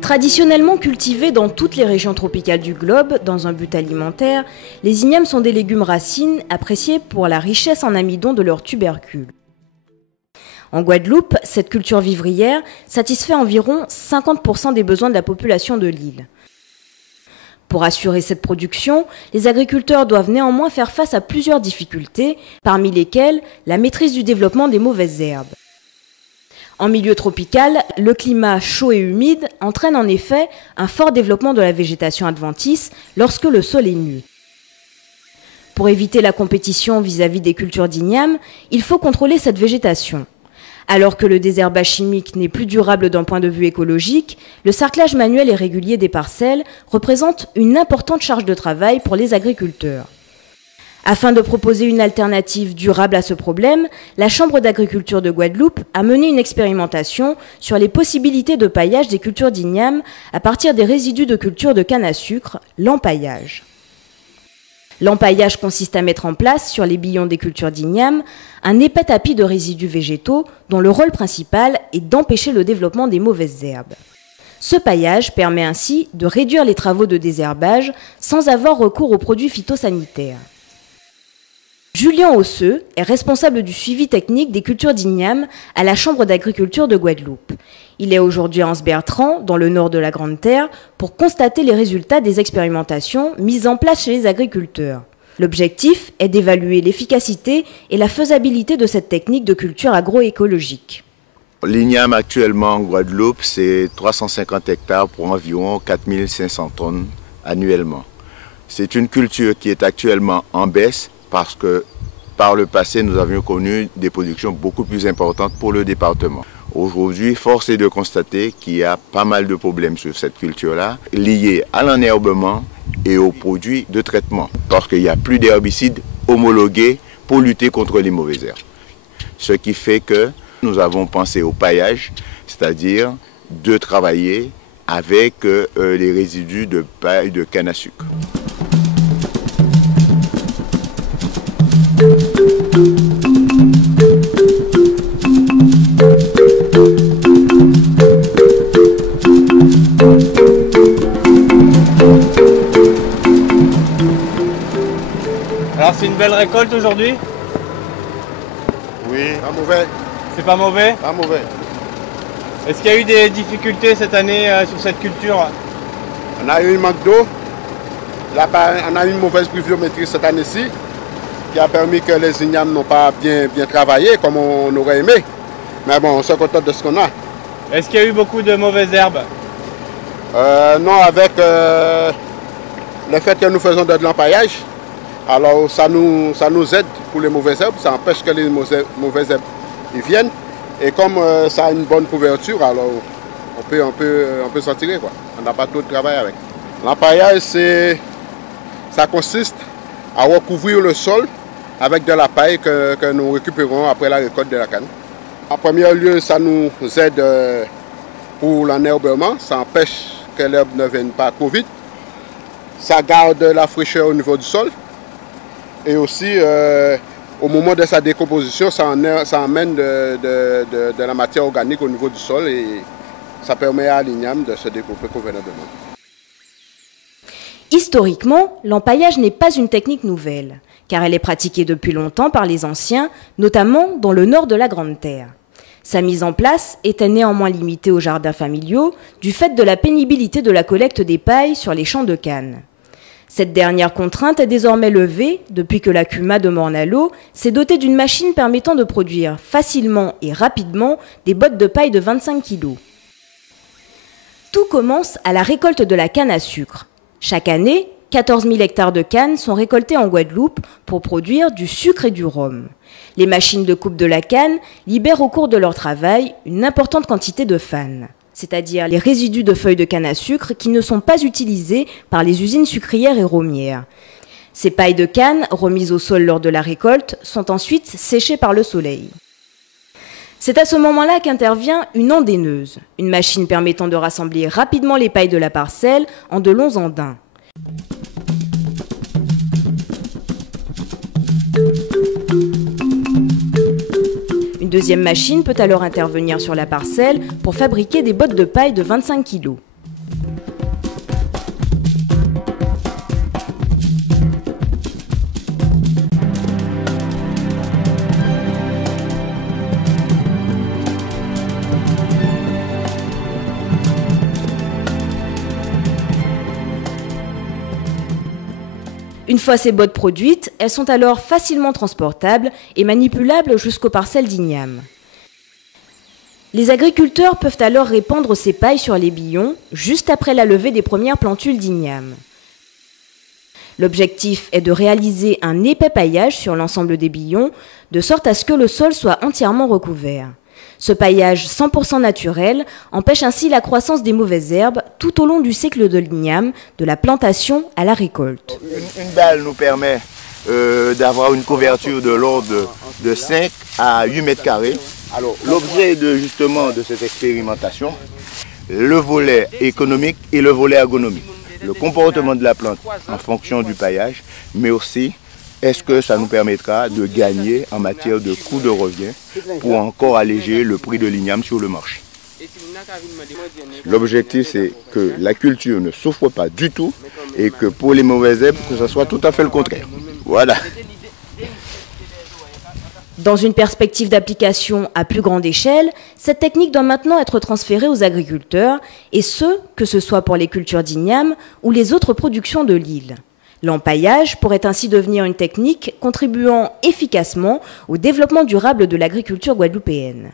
Traditionnellement cultivés dans toutes les régions tropicales du globe, dans un but alimentaire, les ignames sont des légumes racines appréciés pour la richesse en amidon de leurs tubercules. En Guadeloupe, cette culture vivrière satisfait environ 50% des besoins de la population de l'île. Pour assurer cette production, les agriculteurs doivent néanmoins faire face à plusieurs difficultés, parmi lesquelles la maîtrise du développement des mauvaises herbes. En milieu tropical, le climat chaud et humide entraîne en effet un fort développement de la végétation adventice lorsque le sol est nu. Pour éviter la compétition vis-à-vis des cultures d'ignames, il faut contrôler cette végétation. Alors que le désherbage chimique n'est plus durable d'un point de vue écologique, le sarclage manuel et régulier des parcelles représente une importante charge de travail pour les agriculteurs. Afin de proposer une alternative durable à ce problème, la Chambre d'agriculture de Guadeloupe a mené une expérimentation sur les possibilités de paillage des cultures d'ignames à partir des résidus de culture de canne à sucre, l'empaillage. L'empaillage consiste à mettre en place, sur les billons des cultures d'ignames, un épais tapis de résidus végétaux dont le rôle principal est d'empêcher le développement des mauvaises herbes. Ce paillage permet ainsi de réduire les travaux de désherbage sans avoir recours aux produits phytosanitaires. Julien Osseux est responsable du suivi technique des cultures d'ignames à la Chambre d'agriculture de Guadeloupe. Il est aujourd'hui à Anse-Bertrand, dans le nord de la Grande Terre, pour constater les résultats des expérimentations mises en place chez les agriculteurs. L'objectif est d'évaluer l'efficacité et la faisabilité de cette technique de culture agroécologique. L'igname actuellement en Guadeloupe, c'est 350 hectares pour environ 4500 tonnes annuellement. C'est une culture qui est actuellement en baisse, parce que par le passé, nous avions connu des productions beaucoup plus importantes pour le département. Aujourd'hui, force est de constater qu'il y a pas mal de problèmes sur cette culture-là, liés à l'enherbement et aux produits de traitement, parce qu'il n'y a plus d'herbicides homologués pour lutter contre les mauvaises herbes. Ce qui fait que nous avons pensé au paillage, c'est-à-dire de travailler avec les résidus de paille de canne à sucre. Alors c'est une belle récolte aujourd'hui? Oui. Pas mauvais. C'est pas mauvais? Pas mauvais. Est-ce qu'il y a eu des difficultés cette année sur cette culture? On a eu un manque d'eau. On a eu une mauvaise pluviométrie cette année-ci, qui a permis que les ignames n'ont pas bien travaillé comme on aurait aimé. Mais bon, on se contente de ce qu'on a. Est-ce qu'il y a eu beaucoup de mauvaises herbes? Non, avec le fait que nous faisons de l'empaillage, alors ça nous aide pour les mauvaises herbes, ça empêche que les mauvaises herbes y viennent. Et comme ça a une bonne couverture, alors on peut s'en tirer, quoi. On n'a pas trop de travail avec. L'empaillage, ça consiste à recouvrir le sol avec de la paille que nous récupérons après la récolte de la canne. En premier lieu, ça nous aide pour l'enherbement, ça empêche que l'herbe ne vienne pas trop vite. Ça garde la fraîcheur au niveau du sol. Et aussi, au moment de sa décomposition, ça emmène de la matière organique au niveau du sol et ça permet à l'igname de se développer convenablement. Historiquement, l'empaillage n'est pas une technique nouvelle, car elle est pratiquée depuis longtemps par les anciens, notamment dans le nord de la Grande Terre. Sa mise en place était néanmoins limitée aux jardins familiaux du fait de la pénibilité de la collecte des pailles sur les champs de canne. Cette dernière contrainte est désormais levée depuis que la CUMA de Morne-à-l'Eau s'est dotée d'une machine permettant de produire facilement et rapidement des bottes de paille de 25 kg. Tout commence à la récolte de la canne à sucre. Chaque année, 14 000 hectares de canne sont récoltés en Guadeloupe pour produire du sucre et du rhum. Les machines de coupe de la canne libèrent au cours de leur travail une importante quantité de FAN, c'est-à-dire les résidus de feuilles de canne à sucre qui ne sont pas utilisés par les usines sucrières et rhummières. Ces pailles de canne, remises au sol lors de la récolte, sont ensuite séchées par le soleil. C'est à ce moment-là qu'intervient une andaineuse, une machine permettant de rassembler rapidement les pailles de la parcelle en de longs andins. Une deuxième machine peut alors intervenir sur la parcelle pour fabriquer des bottes de paille de 25 kg. Une fois ces bottes produites, elles sont alors facilement transportables et manipulables jusqu'aux parcelles d'igname. Les agriculteurs peuvent alors répandre ces pailles sur les billons juste après la levée des premières plantules d'igname. L'objectif est de réaliser un épais paillage sur l'ensemble des billons, de sorte à ce que le sol soit entièrement recouvert. Ce paillage 100% naturel empêche ainsi la croissance des mauvaises herbes tout au long du cycle de l'igname, de la plantation à la récolte. Une balle nous permet d'avoir une couverture de l'ordre de 5 à 8 mètres carrés. Alors, l'objet de cette expérimentation, le volet économique et le volet agronomique. Le comportement de la plante en fonction du paillage, mais aussi est-ce que ça nous permettra de gagner en matière de coût de revient pour encore alléger le prix de l'igname sur le marché. L'objectif, c'est que la culture ne souffre pas du tout et que pour les mauvaises herbes, que ce soit tout à fait le contraire. Voilà. Dans une perspective d'application à plus grande échelle, cette technique doit maintenant être transférée aux agriculteurs, et ce, que ce soit pour les cultures d'igname ou les autres productions de l'île. L'empaillage pourrait ainsi devenir une technique contribuant efficacement au développement durable de l'agriculture guadeloupéenne.